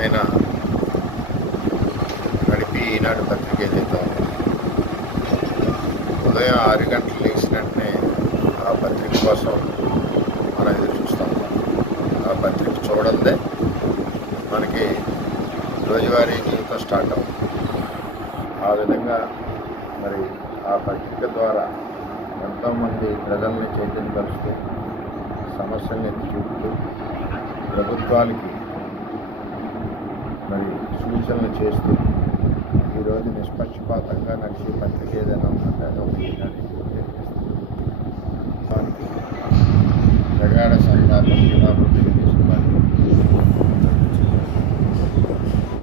ఆయన నడిపి ఈనాడు పత్రిక ఏదైతే ఉందో ఉదయం 6 గంటలు లేచిన వెంటనే ఆ పత్రిక కోసం మనం ఎదురు చూస్తూ ఉంటాం. ఆ పత్రిక చూడందే మనకి రోజువారీ జీవితం స్టార్ట్ అవుతుంది. ఆ విధంగా మరి ఆ పత్రిక ద్వారా ఎంతోమంది ప్రజల్ని చైతన్యపరుస్తూ సమస్యలను ఎత్తి చూపుతూ ప్రభుత్వాలకి మరి సూచనలు చేస్తూ ఈరోజు నిష్పక్షపాతంగా నడిచే పత్రిక ఏదైనా ఉందంటే అది ఒక ఈనాడు ప్రగాఢ సంతాపం క్షమాపణ